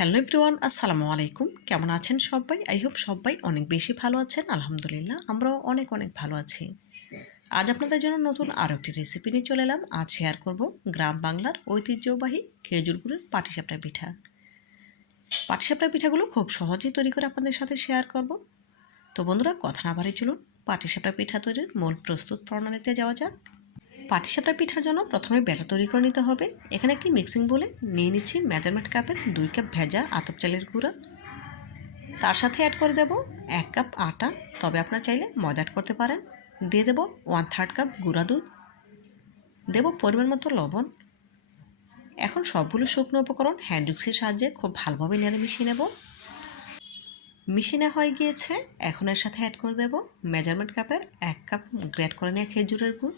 Hello everyone, আসসালামু আলাইকুম। কেমন আছেন সবাই? আই হোপ সবাই অনেক বেশি ভালো আছেন। আলহামদুলিল্লাহ আমরাও অনেক ভালো আছি। আজ আপনাদের জন্য নতুন আরও একটি রেসিপি নিয়ে চলে এলাম। আজ শেয়ার করব গ্রাম বাংলার ঐতিহ্যবাহী খেজুর গুড়ের পাটিসাপটা পিঠা। পাটিসাপটা পিঠাগুলো খুব সহজেই তৈরি করে আপনাদের সাথে শেয়ার করব। তো বন্ধুরা, কথা না বাড়িয়ে চলুন পাটিসাপটা পিঠা তৈরির মূল প্রস্তুত প্রণালীতে যাওয়া যাক। পাটিসাপটা পিঠার জন্য প্রথমে ব্যাটার তৈরি করে নিতে হবে। এখানে একটি মিক্সিং বলে নিয়ে নিচ্ছি মেজারমেন্ট কাপের 2 কাপ ভেজা আতপ চালের গুঁড়া। তার সাথে অ্যাড করে দেব 1 কাপ আটা, তবে আপনারা চাইলে ময়দা অ্যাড করতে পারেন। দিয়ে দেব 1/3 কাপ গুঁড়া দুধ, দেব পরিমাণ মতো লবণ। এখন সবগুলো শুকনো উপকরণ হ্যান্ড উইক্সের সাহায্যে খুব ভালোভাবে নেড়ে মিশিয়ে নেব। মিশিয়ে নেওয়া হয়ে গিয়েছে। এখন এর সাথে অ্যাড করে দেব মেজারমেন্ট কাপের 1 কাপ গ্রেট করে নেওয়া খেজুরের গুড়,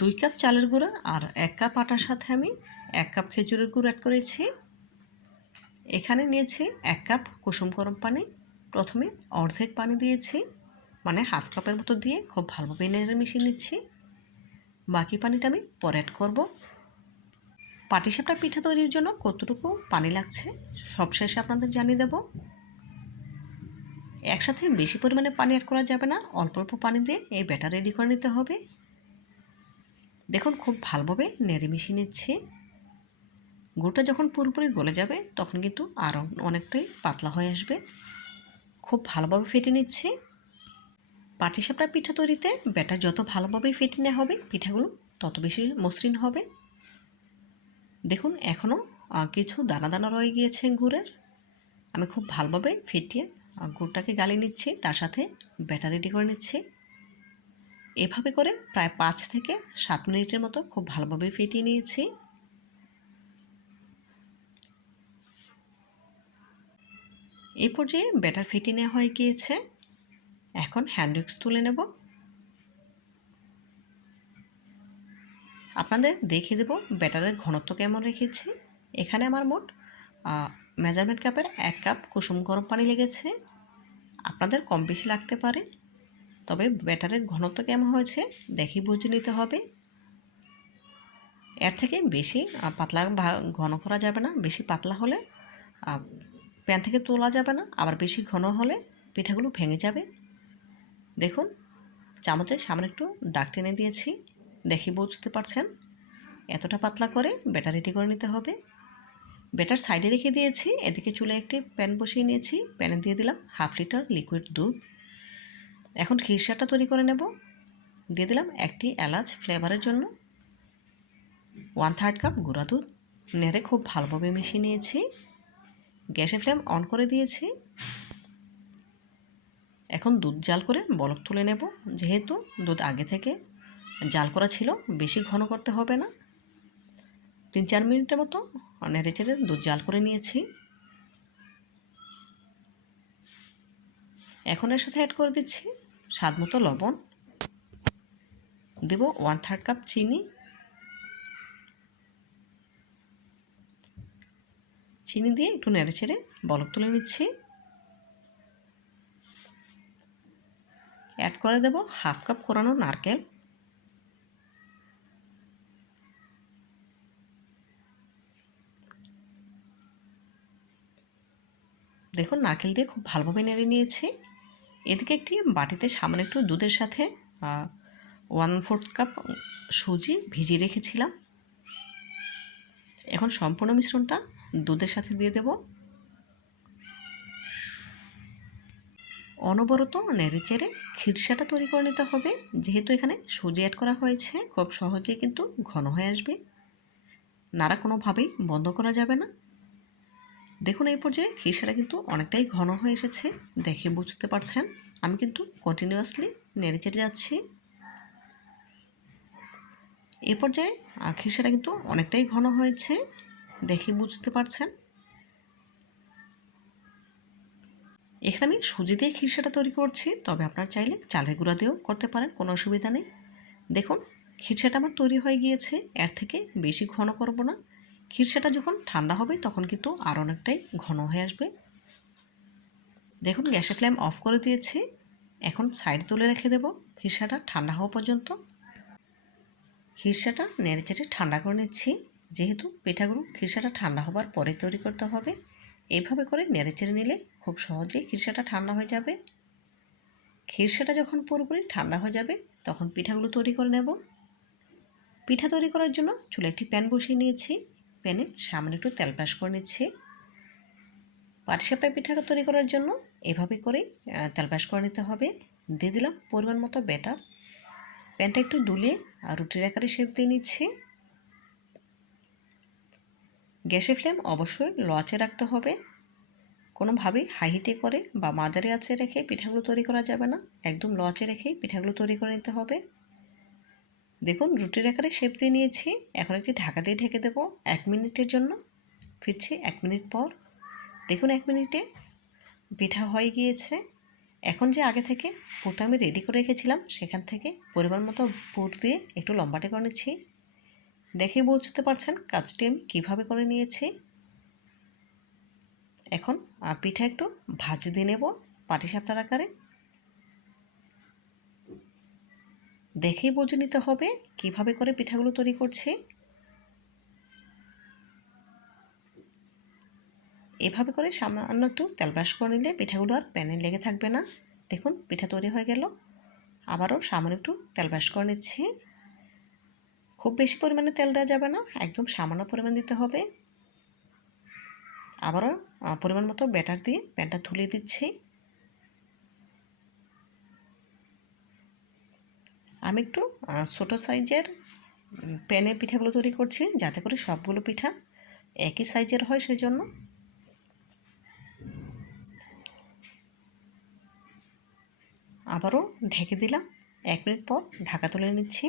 2 কাপ চালের গুঁড়া আর 1 কাপ আটার সাথে আমি 1 কাপ খেজুরের গুড় অ্যাড করেছি। এখানে নিয়েছি 1 কাপ কুসুম গরম পানি। প্রথমে অর্ধেক পানি দিয়েছি, মানে হাফ কাপের মতো দিয়ে খুব ভালোভাবে নেড়ে মিশিয়ে নিচ্ছি। বাকি পানিটা আমি পরে অ্যাড করব। পাটিসাপটা পিঠা তৈরির জন্য কতটুকু পানি লাগছে সবশেষে আপনাদের জানিয়ে দেব। একসাথে বেশি পরিমাণে পানি অ্যাড করা যাবে না, অল্প অল্প পানি দিয়ে এই ব্যাটার রেডি করে নিতে হবে। দেখুন খুব ভালোভাবে নেড়ে মিশিয়ে নিচ্ছি। গুড়টা যখন পুরোপুরি গলে যাবে তখন কিন্তু আরও অনেকটাই পাতলা হয়ে আসবে। খুব ভালোভাবে ফেটে নিচ্ছি। পাটিসাপটা পিঠা তৈরিতে ব্যাটার যত ভালোভাবে ফেটে নেওয়া হবে পিঠাগুলো তত বেশি মসৃণ হবে। দেখুন এখনও কিছু দানা দানা রয়ে গিয়েছে গুড়ের। আমি খুব ভালোভাবে ফেটিয়ে গুড়টাকে গালিয়ে নিচ্ছি, তার সাথে ব্যাটার রেডি করে নিচ্ছি। এভাবে করে প্রায় 5 থেকে 7 মিনিটের মতো খুব ভালোভাবে ফেটিয়ে নিয়েছি। এই পর্যায়ে ব্যাটার ফেটিয়ে নেওয়া হয়ে গিয়েছে। এখন হ্যান্ড উইক্স তুলে নেব। আপনাদের দেখিয়ে দেব ব্যাটারের ঘনত্ব কেমন রেখেছি। এখানে আমার মোট মেজারমেন্ট কাপের 1 কাপ কুসুম গরম পানি লেগেছে। আপনাদের কম বেশি লাগতে পারে, তবে ব্যাটারের ঘনত্ব কেমন হয়েছে দেখি বুঝে নিতে হবে। এর থেকে বেশি পাতলা ঘন করা যাবে না। বেশি পাতলা হলে প্যান থেকে তোলা যাবে না, আবার বেশি ঘন হলে পিঠাগুলো ভেঙে যাবে। দেখুন চামচে সামনে একটু দাগ টেনে দিয়েছি, দেখি বুঝতে পারছেন। এতটা পাতলা করে ব্যাটার রেডি করে নিতে হবে। ব্যাটার সাইডে রেখে দিয়েছি। এদিকে চুলে একটি প্যান বসিয়ে নিয়েছি। প্যানে দিয়ে দিলাম 1/2 লিটার লিকুইড দুধ। এখন খিরসাটা তৈরি করে নেব। দিয়ে দিলাম একটি এলাচ ফ্লেভারের জন্য, 1/3 কাপ গুঁড়া দুধ। নেড়ে খুব ভালোভাবে মিশিয়ে নিয়েছি। গ্যাসের ফ্লেম অন করে দিয়েছি। এখন দুধ জাল করে বলক তুলে নেব। যেহেতু দুধ আগে থেকে জাল করা ছিল, বেশি ঘন করতে হবে না। 3-4 মিনিটের মতো নেড়ে চেড়ে দুধ জাল করে নিয়েছি। এখন এর সাথে অ্যাড করে দিচ্ছি স্বাদ মতো লবণ, দেব 1/3 কাপ চিনি। চিনি দিয়ে একটু নেড়ে চেড়ে বলক তুলে নিচ্ছি। অ্যাড করে দেব 1/2 কাপ কোরানো নারকেল। দেখুন নারকেল দিয়ে খুব ভালোভাবে নেড়ে নিয়েছি। এদিকে একটি বাটিতে সামান্য একটু দুধের সাথে 1/4 কাপ সুজি ভিজিয়ে রেখেছিলাম। এখন সম্পূর্ণ মিশ্রণটা দুধের সাথে দিয়ে দেব। অনবরত নেড়ে চেড়ে খিরসাটা তৈরি করে নিতে হবে। যেহেতু এখানে সুজি অ্যাড করা হয়েছে, খুব সহজেই কিন্তু ঘন হয়ে আসবে। নাড়া কোনোভাবেই বন্ধ করা যাবে না। দেখুন এই পর্যায়ে খিরসাটা কিন্তু অনেকটাই ঘন হয়ে এসেছে, দেখে বুঝতে পারছেন। আমি কিন্তু কন্টিনিউয়াসলি নেড়ে চেড়ে যাচ্ছি। এই পর্যায়ে খিরসাটা কিন্তু অনেকটাই ঘন হয়েছে, দেখে বুঝতে পারছেন। এখানে আমি সুজি দিয়ে খিরসাটা তৈরি করছি, তবে আপনারা চাইলে চালের গুঁড়া দিয়েও করতে পারেন, কোনো অসুবিধা নেই। দেখুন খিরসাটা আমার তৈরি হয়ে গিয়েছে। এর থেকে বেশি ঘন করব না। খিরসাটা যখন ঠান্ডা হবে তখন কিন্তু আর অনেকটাই ঘন হয়ে আসবে। দেখুন গ্যাসের ফ্লেম অফ করে দিয়েছি। এখন সাইড তুলে রেখে দেব খিরসাটা ঠান্ডা হওয়া পর্যন্ত। খিরসাটা নেড়ে চেড়ে ঠান্ডা করে নিচ্ছি। যেহেতু পিঠাগুলো খিরসাটা ঠান্ডা হবার পরে তৈরি করতে হবে, এইভাবে করে নেড়েচেড়ে নিলে খুব সহজেই খিরসাটা ঠান্ডা হয়ে যাবে। খিরসাটা যখন পুরোপুরি ঠান্ডা হয়ে যাবে তখন পিঠাগুলো তৈরি করে নেব। পিঠা তৈরি করার জন্য চুলায় একটি প্যান বসিয়ে নিয়েছি। প্যানে সামান্য একটু তেল ব্রাশ করে নিচ্ছি। পাটিসাপটা পিঠা তৈরি করার জন্য এভাবে করে তেল ব্রাশ করে নিতে হবে। দিয়ে দিলাম পরিমাণ মতো ব্যাটার। প্যানটা একটু দুলিয়ে রুটির আকারে শেপ দিয়ে নিচ্ছি। গ্যাসের ফ্লেম অবশ্যই লো আঁচে রাখতে হবে। কোনোভাবেই হাই হিটে করে বা মাঝারি আঁচে রেখে পিঠাগুলো তৈরি করা যাবে না, একদম লো আঁচে রেখেই পিঠাগুলো তৈরি করে নিতে হবে। দেখুন রুটির আকারে শেপ দিয়ে নিয়েছি। এখন একটি ঢাকা দিয়ে ঢেকে দেবো 1 মিনিটের জন্য। ফিরছি 1 মিনিট পর। দেখুন 1 মিনিটে পিঠা হয়ে গিয়েছে। এখন যে আগে থেকে পুরটা আমি রেডি করে রেখেছিলাম সেখান থেকে পরিমাণ মতো পুর দিয়ে একটু লম্বাটে করে নিচ্ছি। দেখেই বুঝতে পারছেন কাজটি আমি কীভাবে করে নিয়েছি। এখন পিঠা একটু ভাজে দিয়ে নেব পাটিসাপটার আকারে। দেখেই বুঝে নিতে হবে কিভাবে করে পিঠাগুলো তৈরি করছি। এভাবে করে সামান্য একটু তেল ব্রাশ করে নিলে পিঠাগুলো আর প্যানে লেগে থাকবে না। দেখুন পিঠা তৈরি হয়ে গেল। আবারও সামান্য একটু তেল ব্রাশ করে নিচ্ছি। খুব বেশি পরিমাণে তেল দেওয়া যাবে না, একদম সামান্য পরিমাণ দিতে হবে। আবারও পরিমাণ মতো ব্যাটার দিয়ে প্যানটা তুলিয়ে দিচ্ছি। আমি একটু ছোটো সাইজের প্যানে পিঠাগুলো তৈরি করছি যাতে করে সবগুলো পিঠা একই সাইজের হয়, সেই জন্য। আবারও ঢেকে দিলাম। 1 মিনিট পর ঢাকা তুলে নিচ্ছি।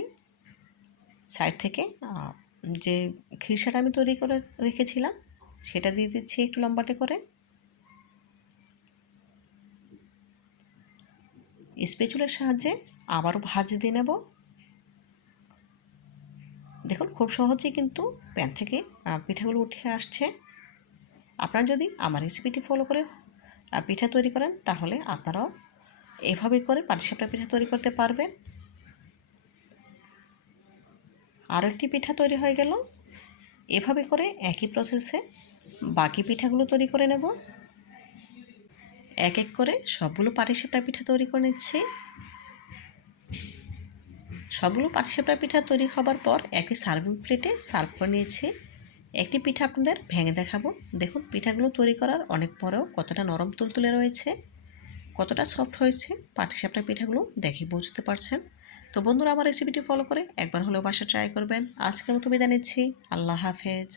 সাইড থেকে যে খিরসাটা আমি তৈরি করে রেখেছিলাম সেটা দিয়ে দিচ্ছি একটু লম্বাটে করে। স্প্যাচুলার সাহায্যে আবারও ভাঁজ দিয়ে নেব। দেখুন খুব সহজেই কিন্তু প্যান থেকে পিঠাগুলো উঠে আসছে। আপনারা যদি আমার রেসিপিটি ফলো করে পিঠা তৈরি করেন তাহলে আপনারাও এভাবে করে পাটিসাপটা পিঠা তৈরি করতে পারবেন। আরও একটি পিঠা তৈরি হয়ে গেল। এভাবে করে একই প্রসেসে বাকি পিঠাগুলো তৈরি করে নেব। এক এক করে সবগুলো পাটিসাপটা পিঠা তৈরি করে নিচ্ছি। সবগুলো পাটিসাপটা পিঠা তৈরি হবার পর একটি সার্ভিং প্লেটে সার্ভ করে নিয়েছি। একটি পিঠা আপনাদের ভেঙে দেখাবো। দেখুন পিঠাগুলো তৈরি করার অনেক পরেও কতটা নরম তুলতুলে রয়েছে, কতটা সফট হয়েছে পাটিসাপটা পিঠাগুলো দেখে বুঝতে পারছেন। তো বন্ধুরা আমার রেসিপিটি ফলো করে একবার হলেও বাসায় ট্রাই করবেন। আজকের মতো বিদায় নিচ্ছি। আল্লাহ হাফেজ।